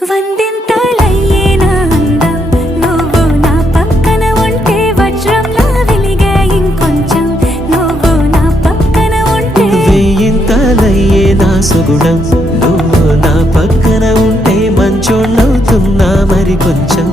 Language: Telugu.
వందింతలయ్యేనా అందం నువ్వు నా పక్కన ఉంటే వజ్రంలా వెలిగే ఇంకొంచెం నువ్వు నా పక్కన ఉంటే వేయింతలయ్యేనా సుగుణం నువ్వు నా పక్కన ఉంటే మంచోణ్ణవుతున్నా మరి కొంచెం